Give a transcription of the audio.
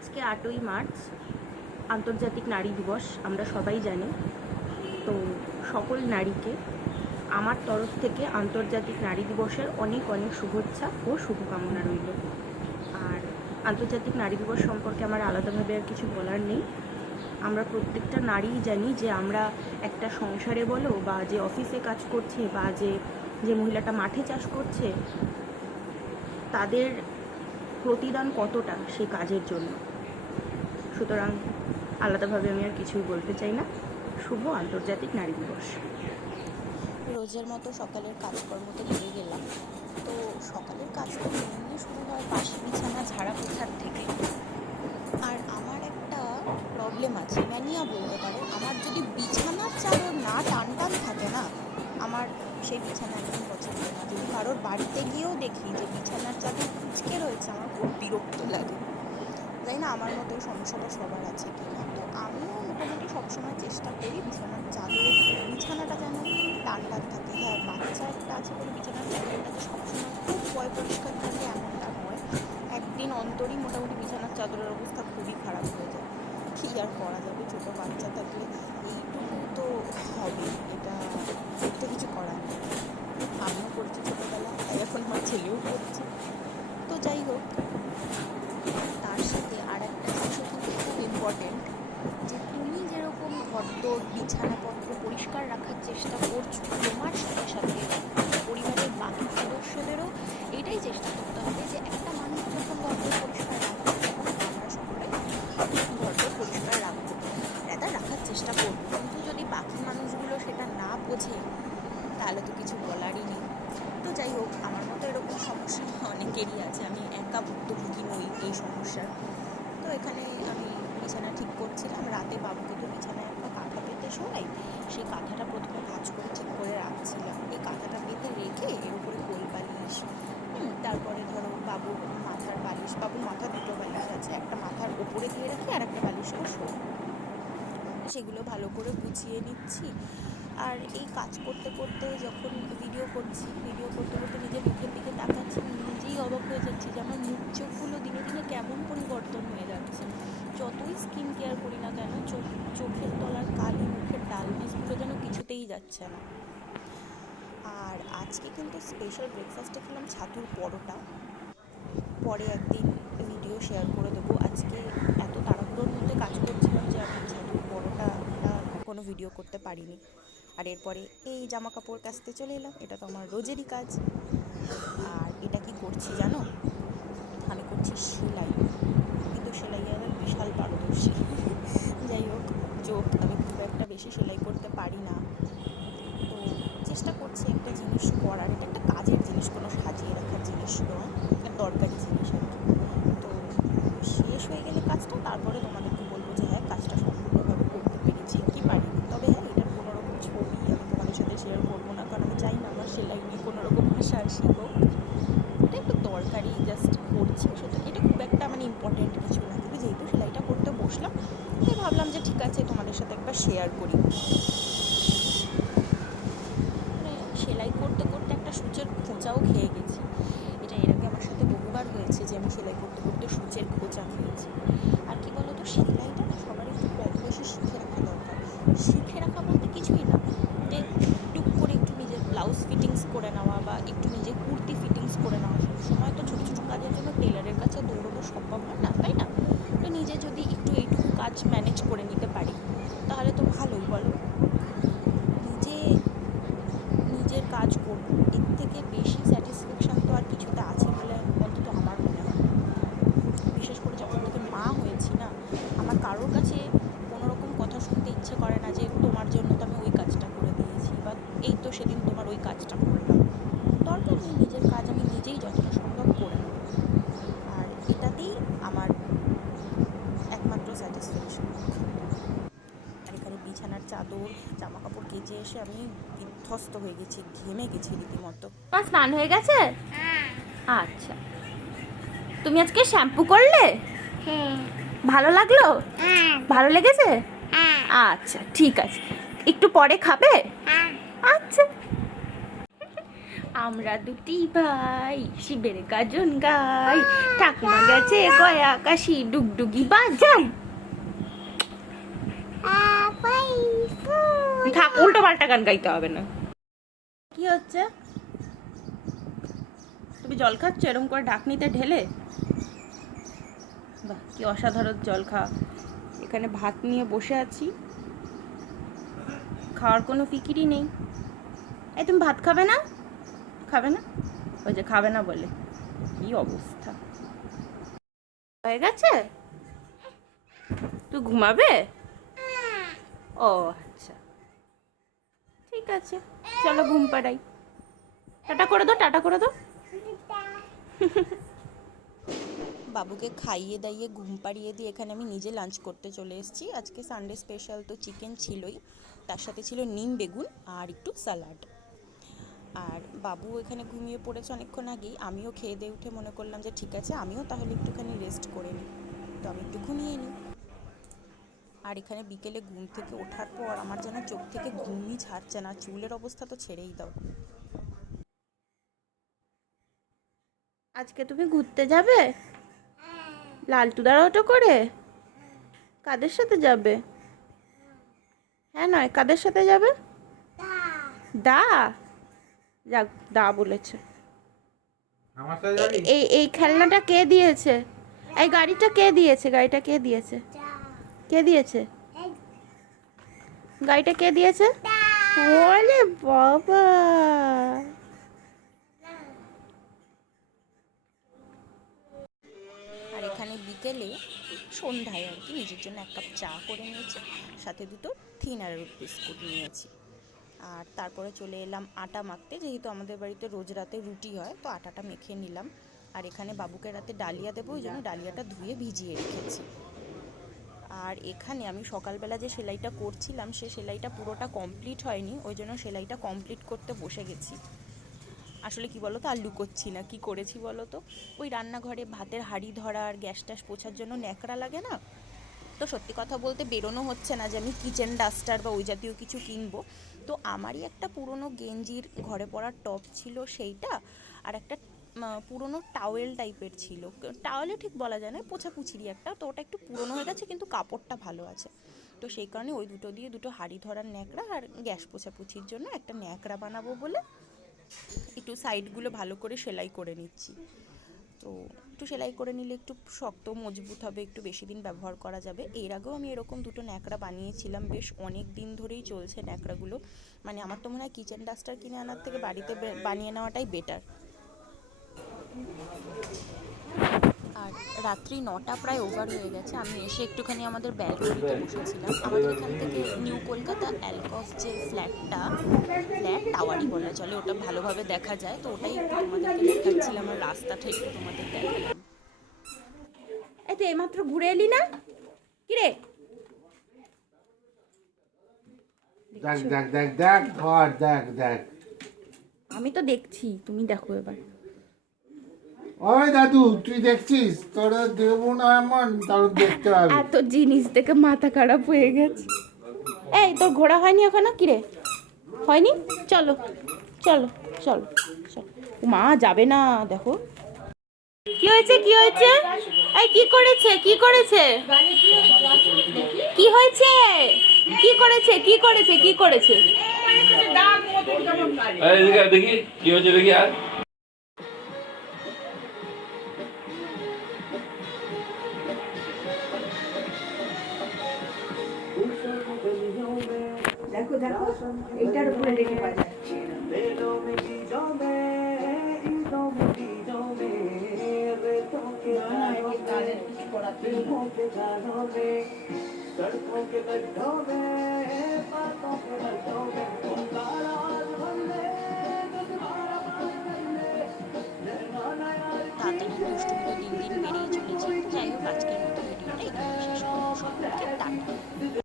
আজকে 8ই মার্চ আন্তর্জাতিক নারী দিবস, আমরা সবাই জানি। তো সকল নারীকে আমার তরফ থেকে আন্তর্জাতিক নারী দিবসের অনেক অনেক শুভেচ্ছা ও শুভকামনা রইল। আর আন্তর্জাতিক নারী দিবস সম্পর্কে আমার আলাদাভাবে আর কিছু বলার নেই। আমরা প্রত্যেকটা নারীই জানি যে আমরা একটা সংসারে বলো বা যে অফিসে কাজ করছে বা যে মহিলাটা মাঠে চাষ করছে, তাদের প্রতিদান কতটা সেই কাজের জন্য। সুতরাং আলাদাভাবে আমি আর কিছুই বলতে চাই না। শুভ আন্তর্জাতিক নারী দিবস। রোজের মতো সকালের কাজকর্মতে লেগে গেলাম। তো সকালের কাজ তো মেনলি শুরু হয় বাসি বিছানা ঝাড়া পোছার থেকে। আর আমার একটা প্রবলেম আছে, ম্যানিয়া বলতে পারো। আমার যদি বিছানার চাদর না টান টান থাকে না, আমার সেই বিছানা একদম পছন্দ না। যদি কারোর বাড়িতে গিয়েও দেখি যে বিছানার চাদর কুঁচকে রয়েছে, আমার খুব বিরক্ত লাগে। জানি না আমার মতো এই সমস্যাটা সবার আছে কি না। তো আমিও মোটামুটি সবসময় চেষ্টা করি বিছানার চাদর, বিছানাটা যেন টান টান থাকে। হ্যাঁ, বাচ্চা একটা আছে বলে বিছানার চাদরটা যে সবসময় খুব পরিষ্কার থাকে এমনটা নয়। একদিন অন্তরই মোটামুটি বিছানার চাদরের অবস্থা খুবই খারাপ হয়ে যায়। কী আর করা যাবে, ছোটো বাচ্চা থাকলে এইটুকু তো হবে, এটা করতে কিছু করার নেই। আমিও করেছি ছোটোবেলা, এখন আমার ছেলেও করছে। তো যাই হোক, তার সাথে আর একটা জিনিসও কিন্তু খুব ইম্পর্টেন্ট, যে তুমি যেরকম ঘরদোর বিছানাপত্র পরিষ্কার রাখার চেষ্টা করছো, তোমার সাথে সাথে পরিবারের বাকি সদস্যদেরও এইটাই চেষ্টা করতে হবে যে একটা মানুষ যখন ঘরদোর পরিষ্কার রাখবে, তখন আমরা সকলে ঘরদোর পরিষ্কার রাখবো, রাখার চেষ্টা করবো। কিন্তু যদি বাকি মানুষগুলো সেটা না বোঝে, তাহলে তো কিছু বলারই নেই। তো যাই হোক, আমার মতো এরকম সমস্যা অনেকেরই আছে, আমি একা ভুক্তভোগী নই এই সমস্যার। তো এখানে আমি বিছানা ঠিক করছিলাম, রাতে বাবুকে তো বিছানায় একটা কাঁথা পেতে শোয়াই। সেই কাঁথাটা প্রথমে ভাঁজ করে ঠিক করে রাখছিলাম। এই কাঁথাটা পেতে রেখে এর উপরে কোল বালিশ, তারপরে ধরো বাবুর মাথার বালিশ, বাবুর মাথার দুটো বালিশ আছে, একটা মাথার ওপরে দিয়ে রাখি আর একটা বালিশকে শোয়, সেগুলো ভালো করে গুছিয়ে নিচ্ছি। আর এই কাজ করতে করতে যখন ভিডিও করতে করতে নিজের মুখের দিকে তাকাচ্ছি, নিজেই অবাক হয়ে যাচ্ছি যে আমার মুখ চোখগুলো দিনে দিনে কেমন পরিবর্তন হয়ে যাচ্ছে। যতই স্কিন কেয়ার করি না কেন, চোখের তলার কালি, মুখের ডালনেসগুলো যেন কিছুতেই যাচ্ছে না। আর আজকে কিন্তু স্পেশাল ব্রেকফাস্টে খেলাম ছাতুর পরোটা। পরে একদিন ভিডিও শেয়ার করে দেবো। আজকে এত তাড়াহুড়োর মধ্যে কাজ করছিলাম যে আমি ছাতুর পরোটাটা কোনো ভিডিও করতে পারিনি। আর এরপরে এই জামা কাপড় কাচতে চলে এলাম, এটা তো আমার রোজেরই কাজ। আর এটা কি করছি জানো? আমি করছি সেলাই, কিন্তু সেলাইয়ে আমি বিশাল পারদর্শী। যাই হোক, আমি খুব একটা বেশি সেলাই করতে পারি না। তো চেষ্টা করছি একটা জিনিস করার। এটা একটা কাজের জিনিস, কোনো সাজিয়ে রাখার জিনিস নয়, একটা দরকারি জিনিস আর কি। তো শেষ হয়ে গেলে কাজটা, তারপরে তোমাদেরকে বলবো যে হ্যাঁ, কাজটা সম্পূর্ণভাবে করতে পেরেছি কি পারিনি। তবে হ্যাঁ, এটার কোনো রকম ছবি আমি তোমাদের সাথে শেয়ার করবো না, কারণ আমি চাই না আমার সেলাই নিয়ে কোনো রকম হাসাহাসি হোক। এটা একটু দরকারি, জাস্ট করছি। সুতরাং এটা খুব একটা ইম্পর্টেন্ট কিছু না, কিন্তু যেহেতু সেলাইটা করতে বসলাম, তাই ভাবলাম যে ঠিক আছে তোমাদের সাথে একবার শেয়ার করি। সেলাই করতে করতে একটা সূচের খোঁচাও খেয়ে গেছি। এটা এর আগে আমার সাথে বহুবার হয়েছে যে আমি সেলাই করতে করতে সূচের খোঁচা খেয়েছি। আর কি বলতো, সেলাইটা না সবার একটু কম বেশি শিখে রাখা দরকার। শিখে রাখা বলতে কিছুই না, যে টুক করে একটু নিজের ব্লাউজ ফিটিংস করে নেওয়া বা একটু নিজের কুর্তি ফিটিংস করে নেওয়া। সবসময় তো ছোটো ছোটো কাজের জন্য টেলারের কাছে দৌড়ানো সম্ভব হয় না, তাই না? তো নিজে যদি একটু এইটুকু কাজ ম্যানেজ করে নিতে পারি, তাহলে তো ভালোই, বলো। নিজের কাজ করবো, এর থেকে বেশি স্যাটিসফ্যাকশান তো আর কিছুতে আছে বলে অন্তত আমার মনে হয়। বিশেষ করে যখন থেকে মা হয়েছি না, আমার কারোর কাছে কোনো রকম কথা শুনতে ইচ্ছে করে না যে তোমার জন্য তো আমি ওই কাজটা করে দিয়েছি, বা এই তো সেদিন তোমার ওই কাজটা করলাম। দরকার নেই, নিজের কাজ আমি নিজেই যতটা সম্ভব করে নেব। আর এটাতেই আমার একমাত্র স্যাটিসফ্যাকশন। আর এখানে বিছানার চাদর, জামা কাপড় কেচে এসে আমি বিধ্বস্ত হয়ে গেছি, ঘেমে গেছি রীতিমতো। তোমার স্নান হয়ে গেছে? আচ্ছা, তুমি আজকে শ্যাম্পু করলে? ভালো লাগলো? ভালো লেগেছে? আচ্ছা, ঠিক আছে। একটু পরে খাবে? আচ্ছা। আমরা দুটি ভাই শিবের গাজন গাই, ঠাকুমা গেছে গয়া কাশি ডুগডুগি বাজাই। থাক, উল্টো পাল্টা গান গাইতে হবে না। কি হচ্ছে? তুমি জল খাচ্ছ এরকম করে ঢাকনিতে ঢেলে? বাহ, কি অসাধারণ জল খাওয়া। এখানে ভাত নিয়ে বসে আছি, খাওয়ার কোনো ফিকিরই নেই। এই তুমি ভাত খাবে না? খাবে না? ওই যে খাবে না বলে কি অবস্থা হয়ে গেছে। তুই ঘুমাবে? ও আচ্ছা, ঠিক আছে, চলো ঘুম পাড়াই। টাটা করে দাও, টাটা করে দাও। বাবুকে খাইয়ে দাইয়ে ঘুম পাড়িয়ে দিয়ে এখানে আমি নিজে লাঞ্চ করতে চলে এসেছি। আজকে সানডে স্পেশাল তো চিকেন ছিলই, তার সাথে ছিল নিম বেগুন আর একটু স্যালাড। আর বাবু এখানে ঘুমিয়ে পড়েছে অনেকক্ষণ আগেই। আমিও খেয়ে দিয়ে উঠে মনে করলাম যে ঠিক আছে আমিও তাহলে একটুখানি রেস্ট করে নিই, তো আমি একটু ঘুমিয়ে নিই। আর এখানে বিকেলে ঘুম থেকে ওঠার পর আমার যেন চোখ থেকে ঘুমই ছাড়ছে না, চুলের অবস্থা তো ছেড়েই দাও। আজকে তুমি ঘুরতে যাবে লালটুদার অটো করে? কাদের সাথে যাবে? হ্যাঁ নয়, কাদের সাথে যাবে? দা? যাক, দা বলেছে। এই এই খেলনাটা কে দিয়েছে? এই গাড়িটা কে দিয়েছে? গাড়িটা কে দিয়েছে? কে দিয়েছে গাড়িটা? কে দিয়েছে? ওরে বাবা, আর এখানে বিকেলে সন্ধ্যায় আর কি নিজের জন্য এক কাপ চা করে নিয়েছি, সাথে দুটো থিন অ্যারোট বিস্কুট নিয়েছি। আর তারপরে চলে এলাম আটা মাখতে, যেহেতু আমাদের বাড়িতে রোজ রাতে রুটি হয়, তো আটাটা মেখে নিলাম। আর এখানে বাবুকে রাতে ডালিয়া দেবো, ওই জন্য ডালিয়াটা ধুয়ে ভিজিয়ে রেখেছি। আর এখানে আমি সকালবেলা যে সেলাইটা করছিলাম সে সেলাইটা পুরোটা কমপ্লিট হয়নি, ওই জন্য সেলাইটা কমপ্লিট করতে বসে গেছি। আসলে কি বলো তো, আর লুকোচ্ছি না, কি করেছি বলো তো, ওই রান্নাঘরে ভাতের হাঁড়ি ধরা আর গ্যাস ট্যাস পোছার জন্য ন্যাকড়া লাগে না, তো সত্যি কথা বলতে বেরোনো হচ্ছে না যে আমি কিচেন ডাস্টার বা ওই জাতীয় কিছু কিনবো। তো আমারই একটা পুরনো গেঞ্জির ঘরে পরার টপ ছিল সেইটা, আর একটা পুরনো টাওয়েল টাইপের ছিল, টাওয়েলে ঠিক বলা যায় না, পোছাপুছিরই একটা, তো ওটা একটু পুরনো হয়ে গেছে কিন্তু কাপড়টা ভালো আছে। তো সেই কারণে ওই দুটো দিয়ে দুটো হাঁড়ি ধরার ন্যাকড়া আর গ্যাস পোছাপুছির জন্য একটা ন্যাকড়া বানাবো বলে একটু সাইডগুলো ভালো করে সেলাই করে নিচ্ছি। তো একটু সেলাই করে নিলে একটু শক্ত মজবুত হবে, একটু বেশি দিন ব্যবহার করা যাবে। এর আগেও আমি এরকম দুটো ন্যাকড়া বানিয়েছিলাম, বেশ অনেক দিন ধরেই চলছে ন্যাকড়াগুলো। মানে আমার তো মনে হয় কিচেন ডাস্টার কিনে আনার থেকে বাড়িতে বানিয়ে নেওয়াটাই বেটার। আর রাত্রি 9টা প্রায় ওভার হয়ে গেছে, আমি এসে একটুখানি আমাদের ব্যালকনিতে বসেছিলাম। আমাদের এখান থেকে নিউ কলকাতা অ্যালকস যে ফ্ল্যাট টাওয়ারই বলা চলে, ওটা ভালোভাবে দেখা যায়, তো ওটাই একটু তোমাদেরকে দেখাচ্ছিলাম, আর রাস্তাটা একটু তোমাদের দেখালাম। এই তো এইমাত্র ঘুরে এলি না? কিরে? দেখ দেখ দেখ দেখ ঘর দেখ দেখ। আমি তো দেখছি, তুমি দেখো এবার। ওই দাদু তুই দেখছিস, তোরা দেবো না এমন, তাও দেখতে হবে। এত জিনিস দেখে মাথা খারাপ হয়ে গেছে। এই তোর ঘোরা হয়নি এখনো? কিরে, হয়নি? চলো চলো চলো চলো। মা যাবে না, দেখো কি হয়েছে, কি হয়েছে? এই কি করেছে, কি করেছে, কি হয়েছে, কি করেছে, কি করেছে, কি করেছে? দেখি কি হয়েছে, দেখি আর দেখো দেখো, এইটার উপরে রেখে বাজাচ্ছে। सड़कों के गड्ढों में, बातों के गड्ढों में,